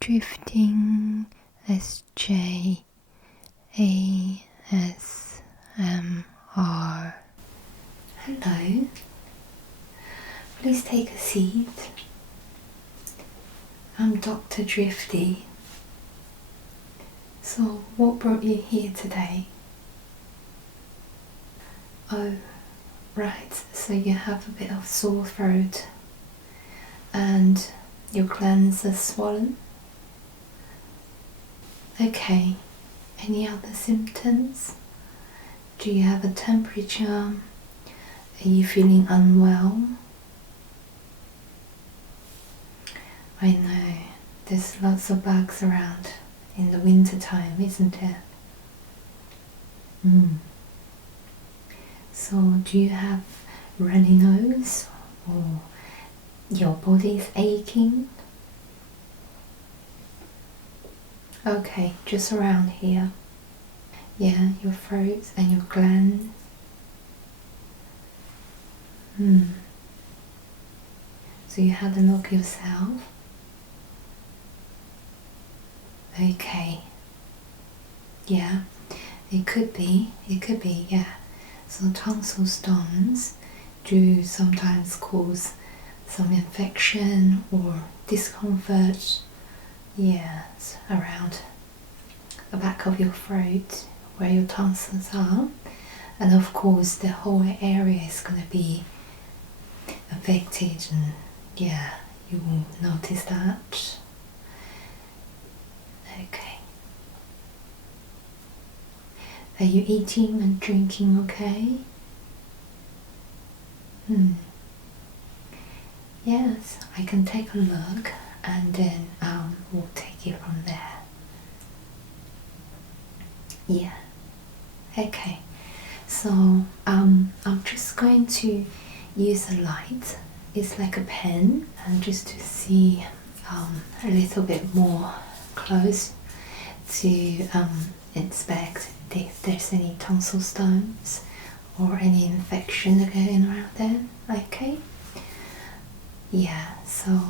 Drifting SJ ASMR. Hello, please take a seat. I'm Dr. Drifty. So, what brought you here today? Oh, right, so you have a bit of sore throat and your glands are swollen? Okay, any other symptoms? Do you have a temperature? Are you feeling unwell? I know, there's lots of bugs around in the winter time, isn't it? So, do you have runny nose or your body's aching? Okay, just around here. Yeah, your throat and your glands. So you had a look yourself? Okay. Yeah, it could be, yeah. So tonsil stones do sometimes cause some infection or discomfort. Yes, around the back of your throat where your tonsils are, and of course the whole area is going to be affected, and yeah, you will notice that. Okay. Are you eating and drinking okay? Yes, I can take a look and then we'll take it from there. Yeah. Okay. So I'm just going to use a light. It's like a pen, and just to see a little bit more close to inspect if there's any tonsil stones or any infection going around there. Okay. Yeah, so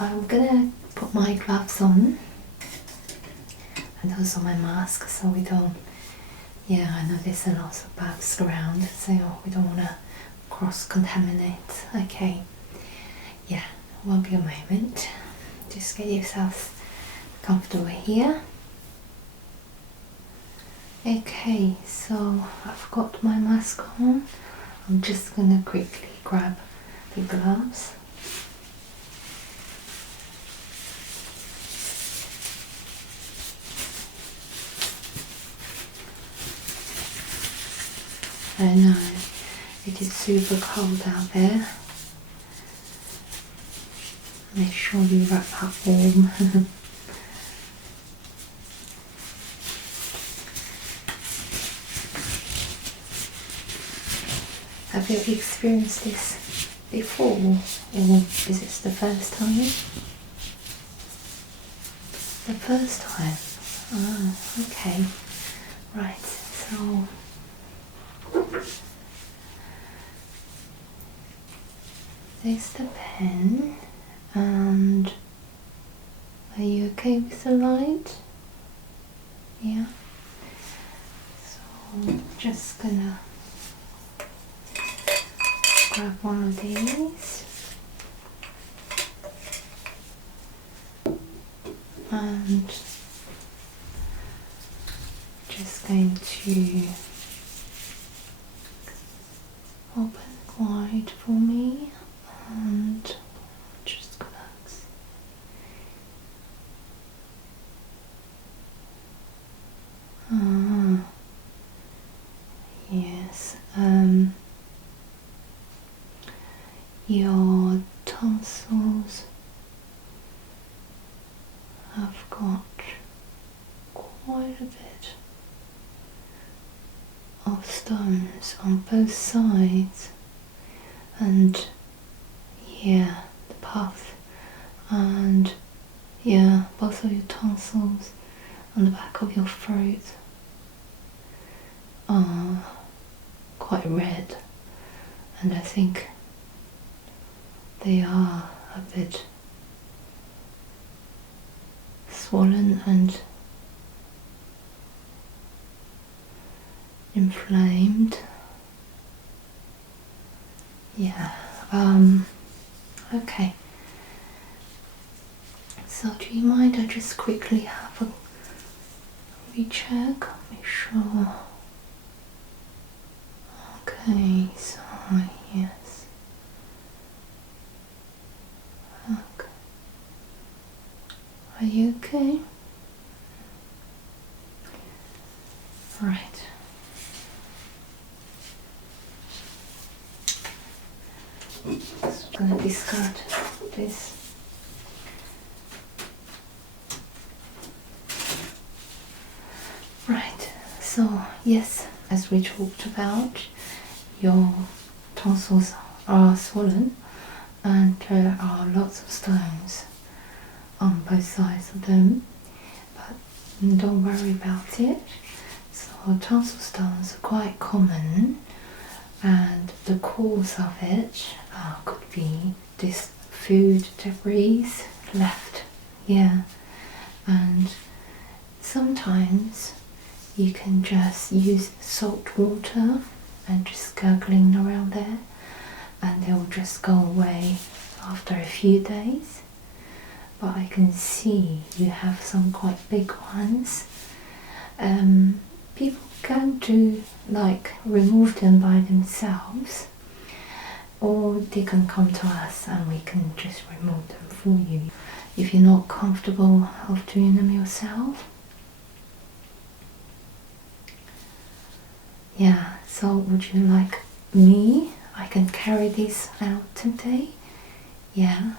I'm gonna put my gloves on and also my mask so we don't, yeah, I know there's a lot of bugs around, so we don't want to cross-contaminate. Okay, yeah, won't be a moment. Just get yourself comfortable here. Okay, so I've got my mask on. I'm just gonna quickly grab the gloves. I know, it is super cold out there. Make sure you wrap up warm. Have you experienced this before, or is this the first time? The first time? Ah, okay. Right, so there's the pen, and are you okay with the light? Yeah. So just gonna grab one of these and just going to open wide for me, and just gonna yes, your tonsils have got quite a bit of stones on both sides, and yeah, the path, and yeah, both of your tonsils on the back of your throat are quite red, and I think they are a bit swollen and inflamed. Yeah. Okay. So do you mind I just quickly have a recheck? Make sure. Okay, so yes. Okay. Are you okay? Right. Just gonna discard this. Right, so yes, as we talked about, your tonsils are swollen and there are lots of stones on both sides of them, but don't worry about it. So tonsil stones are quite common, and the cause of it could be this food debris left, yeah, and sometimes you can just use salt water and just gurgling around there, and they will just go away after a few days. But I can see you have some quite big ones. People can do like remove them by themselves, or they can come to us and we can just remove them for you if you're not comfortable of doing them yourself. Yeah, so would you like me? I can carry this out today. Yeah.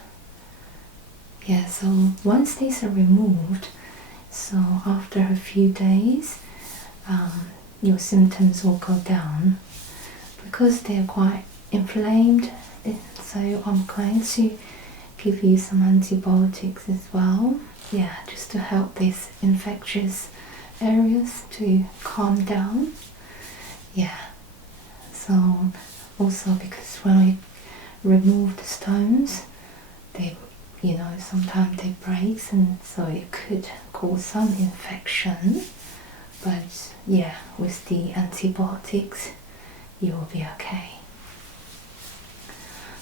Yeah, so once these are removed, so after a few days, your symptoms will go down because they're quite inflamed. So I'm going to give you some antibiotics as well. Yeah, just to help these infectious areas to calm down. Yeah, so also because when we remove the stones, they, you know, sometimes they break, and so it could cause some infection. But yeah, with the antibiotics, you will be okay.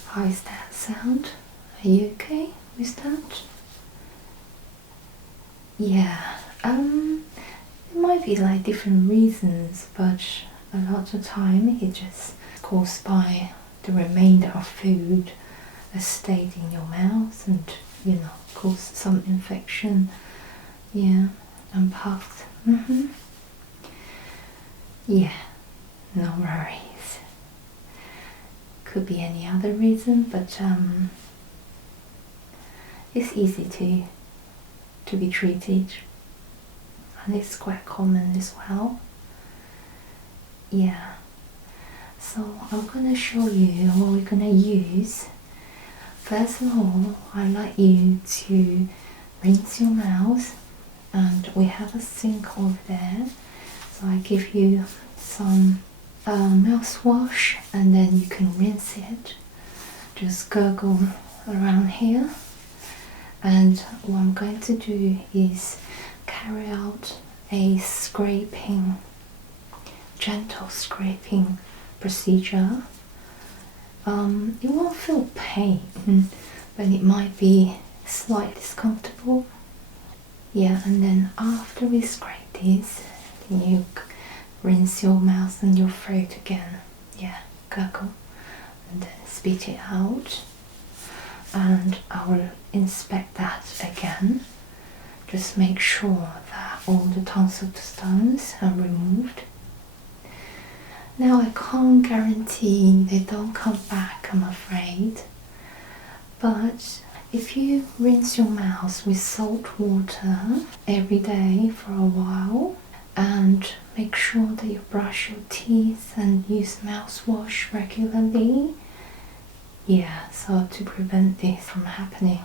How is that sound? Are you okay with that? Yeah, it might be like different reasons, but a lot of time it's just caused by the remainder of food that stayed in your mouth and, you know, caused some infection. Yeah, and puffed. Yeah, no worries. Could be any other reason, but it's easy to be treated, and it's quite common as well. Yeah, so I'm gonna show you what we're gonna use. First of all, I'd like you to rinse your mouth, and we have a sink over there, so I give you some mouthwash, and then you can rinse it. Just gurgle around here, and what I'm going to do is carry out a scraping, gentle scraping procedure. You won't feel pain, but it might be slightly discomfortable. Yeah, and then after we scrape this, you rinse your mouth and your throat again. Yeah, gurgle, and then spit it out. And I will inspect that again. Just make sure that all the tonsil stones are removed. Now I can't guarantee they don't come back, I'm afraid. But if you rinse your mouth with salt water every day for a while, and make sure that you brush your teeth and use mouthwash regularly, yeah, so to prevent this from happening.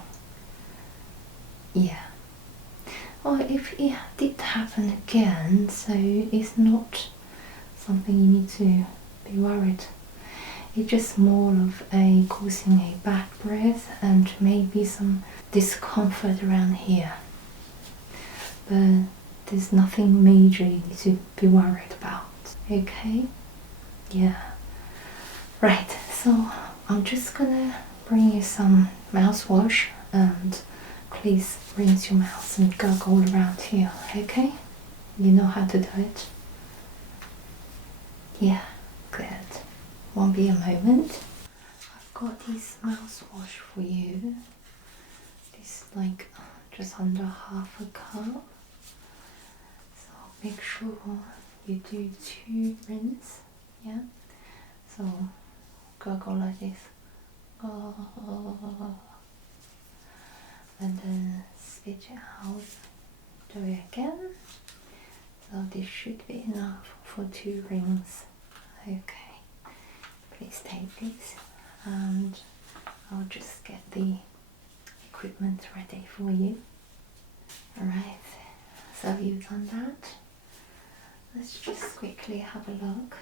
Yeah. Or if it did happen again, so it's not something you need to be worried. It's just more of a causing a bad breath and maybe some discomfort around here. but there's nothing major you need to be worried about. Okay? Yeah. Right, so I'm just gonna bring you some mouthwash, and please rinse your mouth and gargle around here, okay? You know how to do it? Yeah, good. Won't be a moment. I've got this mouthwash for you. This is like just under half a cup. So make sure you do 2 rinse, yeah? So gargle like this. And then spit it out. Do it again. So this should be enough for 2 rings. Okay, please take this, and I'll just get the equipment ready for you. Alright, so you've done that. Let's just quickly have a look.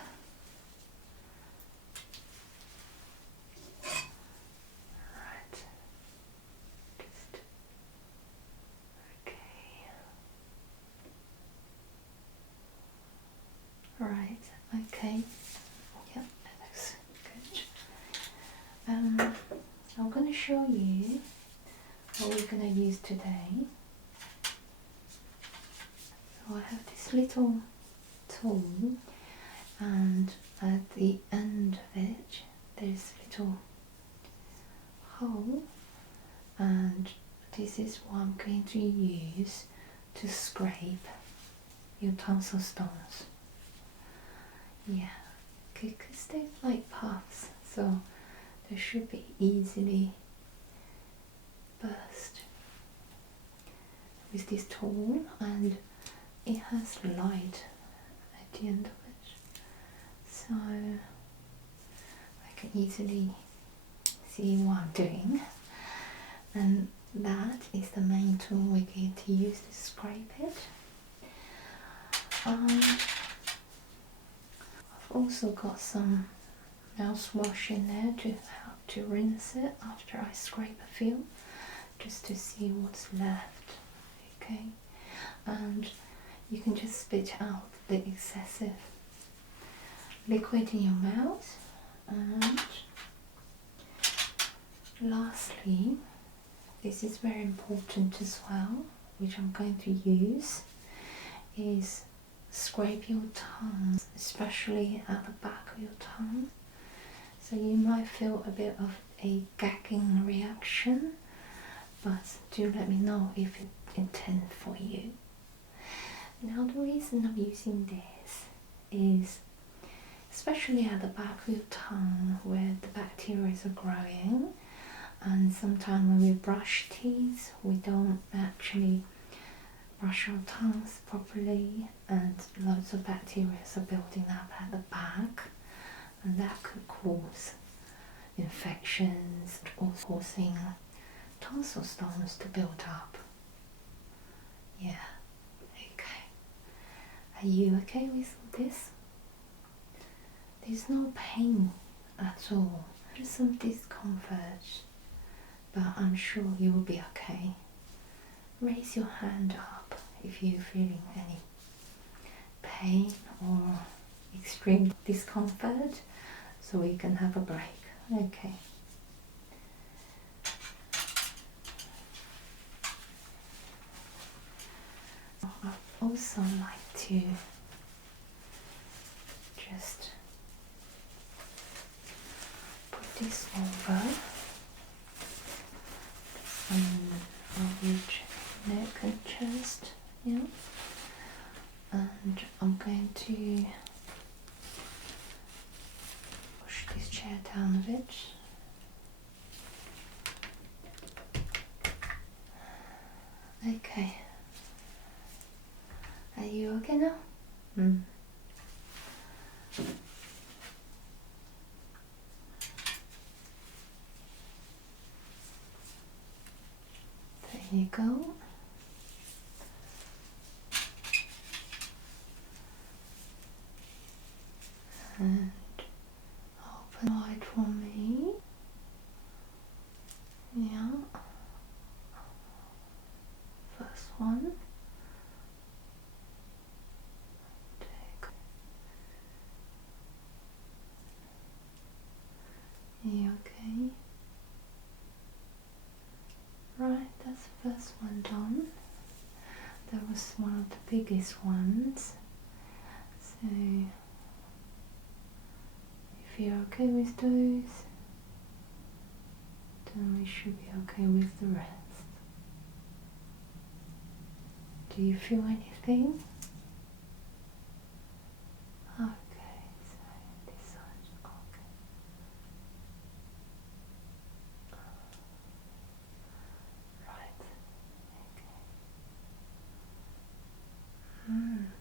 Alright, just okay. Alright, okay. Yep, that looks good. I'm going to show you what we're going to use today. So I have this little tool, and at the end of it there's a little hole, and this is what I'm going to use to scrape your tonsil stones. Yeah, because they're like puffs, so they should be easily burst with this tool, and it has light at the end of it, so I can easily see what I'm doing, and that is the main tool we're going to use to scrape it. I've also got some mouthwash in there to help to rinse it after I scrape a few, just to see what's left. Okay, and you can just spit out the excessive liquid in your mouth. And lastly, this is very important as well, which I'm going to use, is scrape your tongue, especially at the back of your tongue. So you might feel a bit of a gagging reaction, but do let me know if it's intense for you. Now the reason I'm using this is especially at the back of your tongue where the bacteria are growing, and sometimes when we brush teeth we don't actually brush our tongues properly, and loads of bacteria are building up at the back, and that could cause infections or causing tonsil stones to build up. Yeah, okay. Are you okay with this? There's no pain at all, just some discomfort, but I'm sure you will be okay. Raise your hand up if you're feeling any pain or extreme discomfort, so we can have a break. Okay. I'd also like to just put this over average neck and chest, yeah, and I'm going to push this chair down a bit. Okay, are you okay now? There you go. And open wide for me. Yeah. First one. that was one of the biggest ones. So if you're okay with those, then we should be okay with the rest. Do you feel anything? Okay, so this side, okay. Right, okay.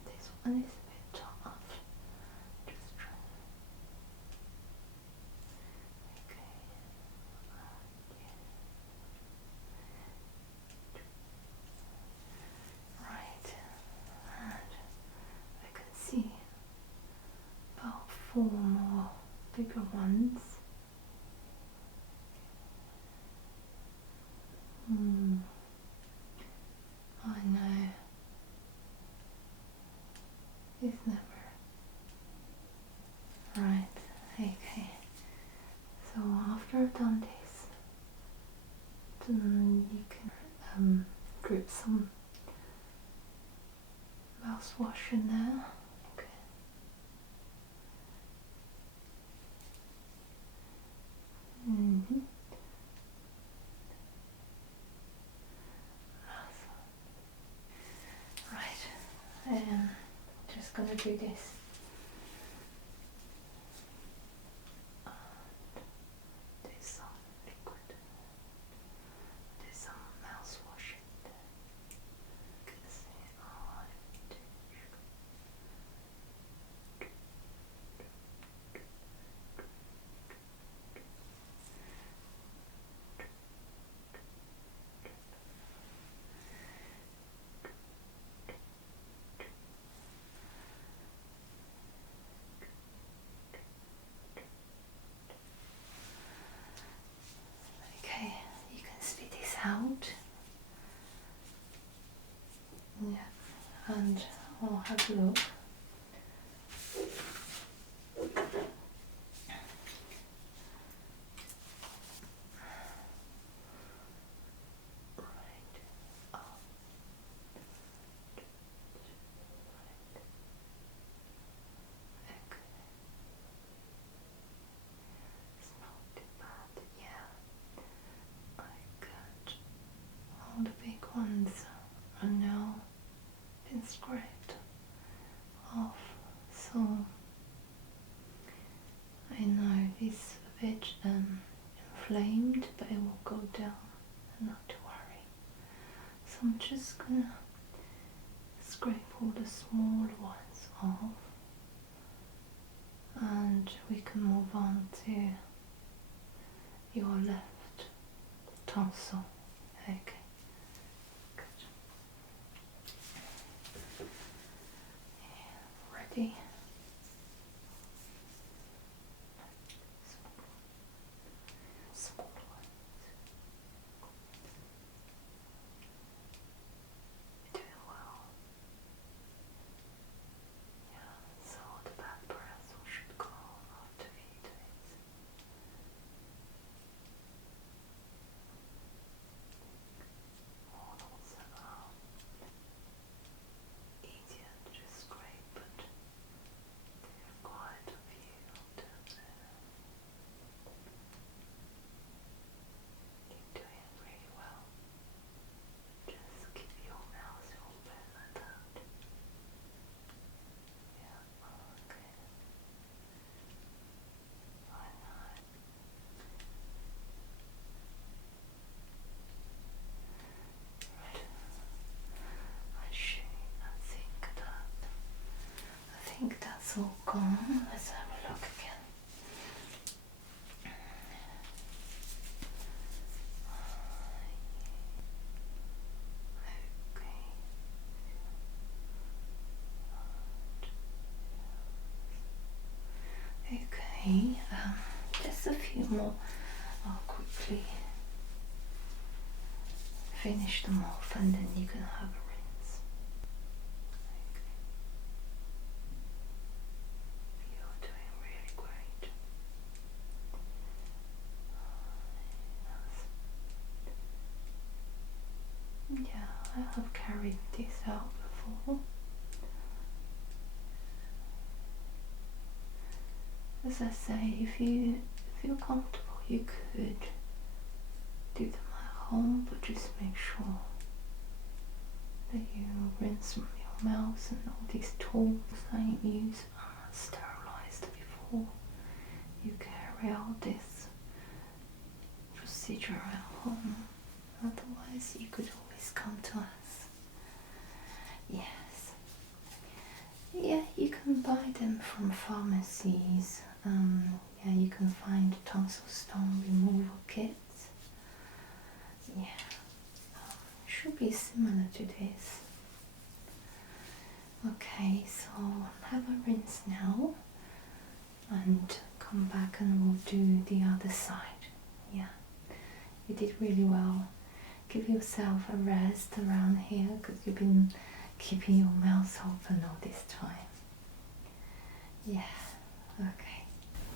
This one is a bit tough. Just try. Okay. Yeah. Right, and I can see about 4 more bigger ones. I know. It's never right. Okay. So after I've done this, then you can drip some mouthwash in there. Okay. Right. Just gonna do this. There's some liquid. There's some mouthwash in there. You can see it all. Okay, you can spit this out. Yeah, and I'll have a look. It's not too bad, yeah. I got all the big ones are now been scraped off, so I know it's a bit inflamed, but it will go down, not to worry. So I'm just gonna scrape all the small ones off, and we can move on to your left tonsil. Okay, good. Ready? Small ones. You're doing well. Yeah, so the bad breath should go after we do it. Models are easier to just scrape, but there are quite a few of them there. You're doing really well. Just keep your mouth open like that. Yeah, okay. I know. Right. I think that's all gone. Let's have a look again. Okay, just a few more. I'll quickly finish them off and then you can have a rinse. Okay. You're doing really great. Yeah, I have carried this out before. As I say, if you feel comfortable, you could do them at home, but just make sure that you rinse from your mouth and all these tools that you use are sterilized before you carry out this procedure at home. Otherwise, you could always come to us. Yes. Yeah, you can buy them from pharmacies. Yeah, you can find tonsil stone removal kits. Yeah, should be similar to this. Okay, so have a rinse now and come back and we'll do the other side. Yeah, you did really well. Give yourself a rest around here because you've been keeping your mouth open all this time. Yeah, okay.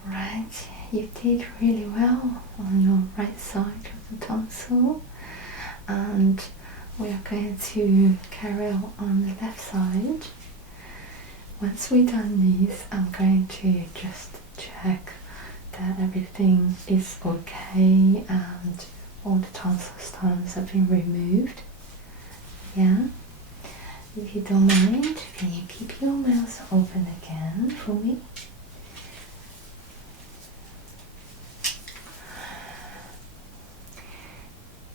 Right, you did really well on your right side of the tonsil, and we are going to carry on the left side. Once we've done this, I'm going to just check that everything is okay and all the tonsil stones have been removed. Yeah, if you don't mind, can you keep your mouth open again for me?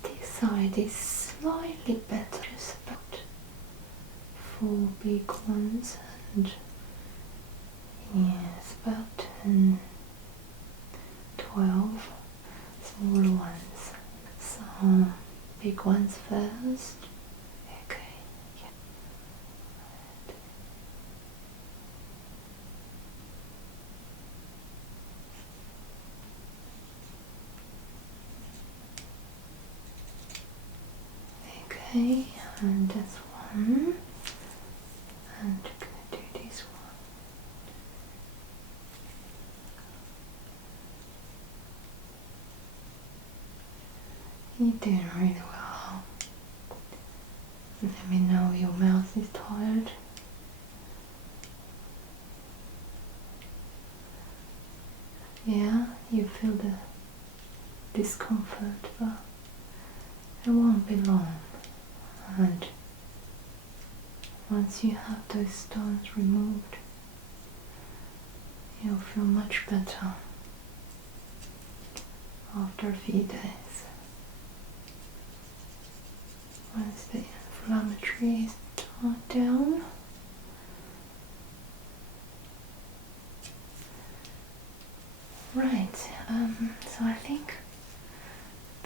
This side is slightly better, just about 4 big ones and yes, about 10, 12 smaller ones. So big ones first. Okay. Yeah. Okay, and that's one. And I'm gonna do this one. You're doing really well. Let me know your mouth is tired. Yeah, you feel the discomfort, but it won't be long. And once you have those stones removed, you'll feel much better after a few days. Once the inflammatory is toned down. Right, so I think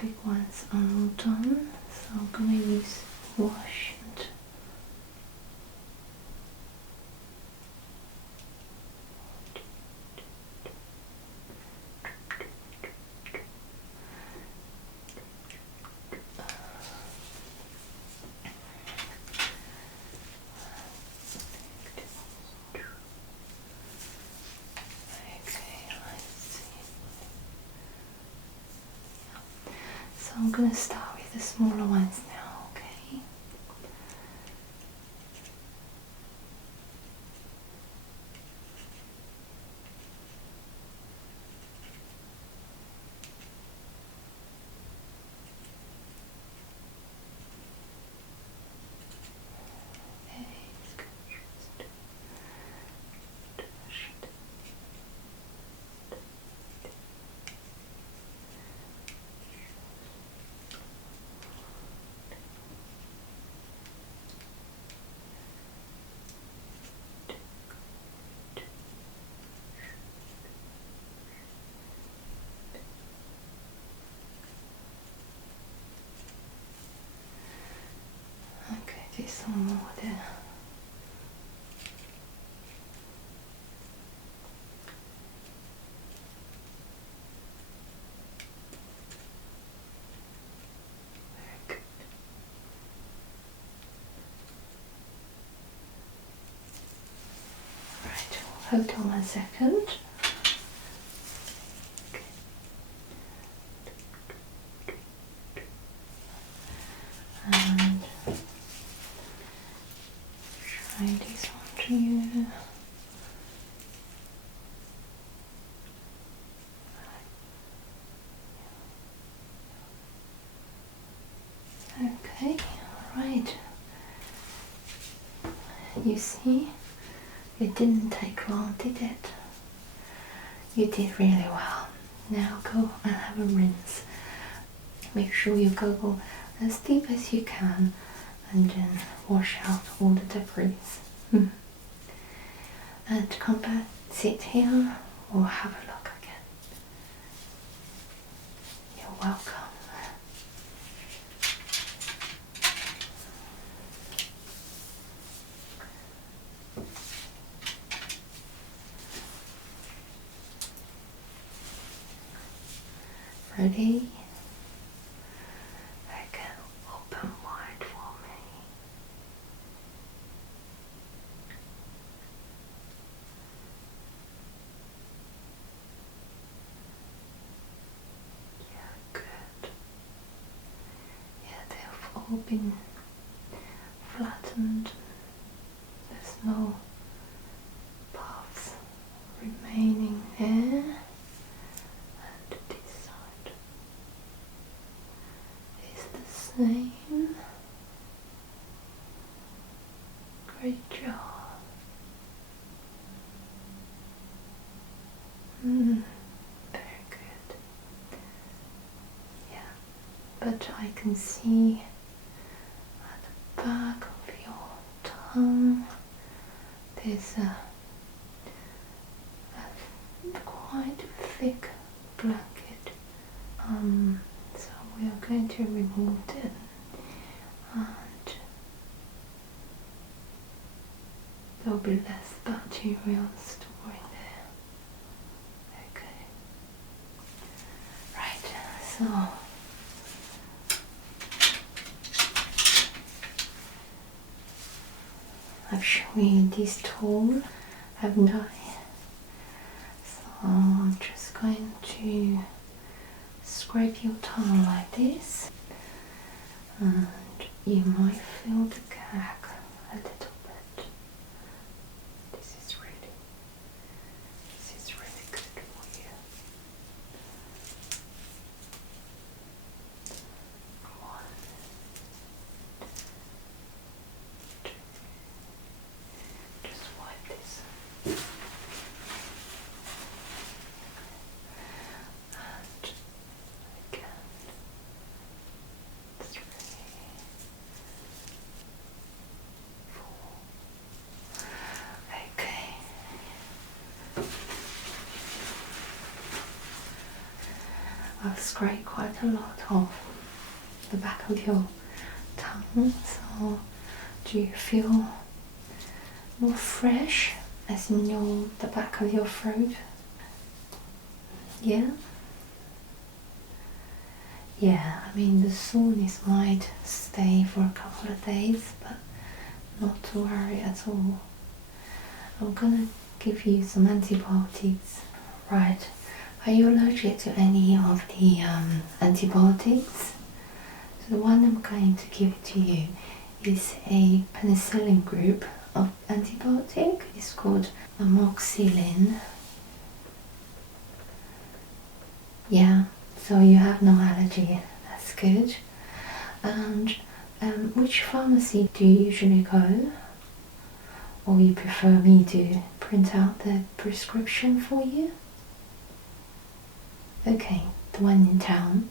big ones are all done, so I'm gonna use wash and I'm going to start with the smaller ones now, okay? Okay, there's some more there. Very good. Right, hold on 1 second. And try this one to you. Okay, alright. You see, it didn't take long, did it? You did really well. Now go and have a rinse. Make sure you go as deep as you can and then wash out all the debris. And come back, sit here or have a look again. You're welcome. Ready? Okay, open wide for me. Yeah, good. Yeah, they've all been flattened. There's no puffs remaining there. Same. Great job. Very good. Yeah, but I can see at the back of your tongue there's a quite thick blanket. So we are going to remove it, and there will be less bacteria storing there. Okay. Right, so I've shown you this tool, haven't I? So I'm just going to scrape your tongue like this, and you might feel the gag a little bit. This is really good for you. One, two, just wipe this. I've scraped quite a lot of the back of your tongue, so do you feel more fresh, as in the back of your throat? Yeah? Yeah, I mean the soreness might stay for a couple of days, but not to worry at all. I'm gonna give you some antibiotics. Right. Are you allergic to any of the antibiotics? So the one I'm going to give to you is a penicillin group of antibiotic. It's called amoxicillin. Yeah, so you have no allergy. That's good. And which pharmacy do you usually go? Or you prefer me to print out the prescription for you? Okay, the one in town.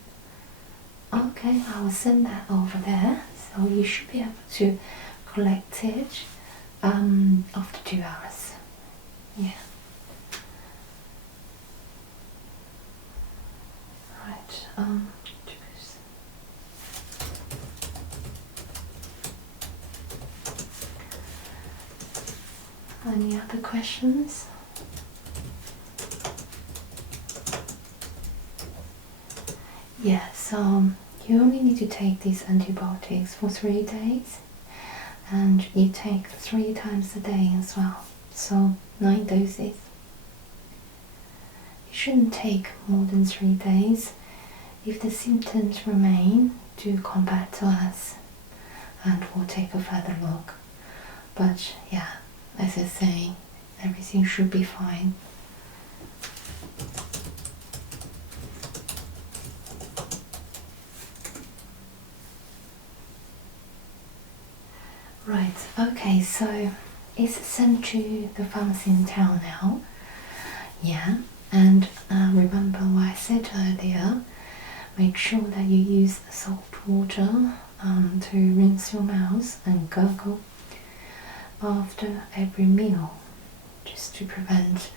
Okay, I will send that over there, so you should be able to collect it after 2 hours. Yeah. Right. Any other questions? Yeah, so you only need to take these antibiotics for 3 days, and you take 3 times a day as well, so 9 doses. It shouldn't take more than 3 days. If the symptoms remain, do come back to us and we'll take a further look. But yeah, as I say, everything should be fine. Right, okay, so it's sent to the pharmacy in town now. Yeah, and remember what I said earlier, make sure that you use salt water to rinse your mouth and gargle after every meal, just to prevent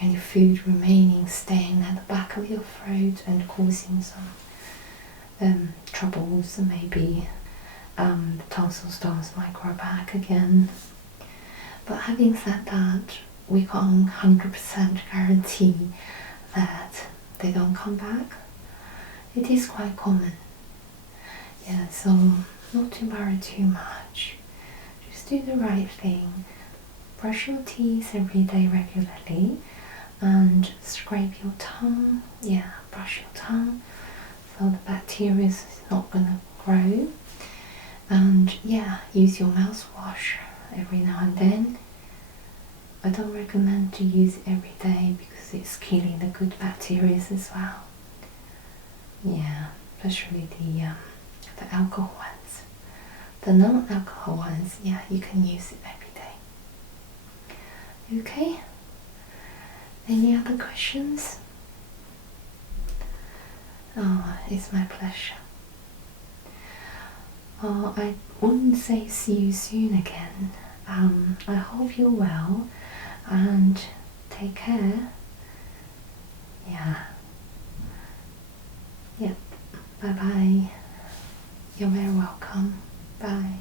any food remaining staying at the back of your throat and causing some troubles. Maybe the tonsil stones might grow back again. But having said that, we can't 100% guarantee that they don't come back. It is quite common. Yeah, so not to worry too much. Just do the right thing. Brush your teeth every day regularly and scrape your tongue. Yeah, brush your tongue so the bacteria is not going to grow. And yeah, use your mouthwash every now and then. I don't recommend to use it every day because it's killing the good bacteria as well. Yeah, especially the alcohol ones. The non-alcohol ones, yeah, you can use it every day. Okay? Any other questions? Oh, it's my pleasure. I wouldn't say see you soon again. I hope you're well and take care. Yeah. Yep. Bye bye. You're very welcome. Bye.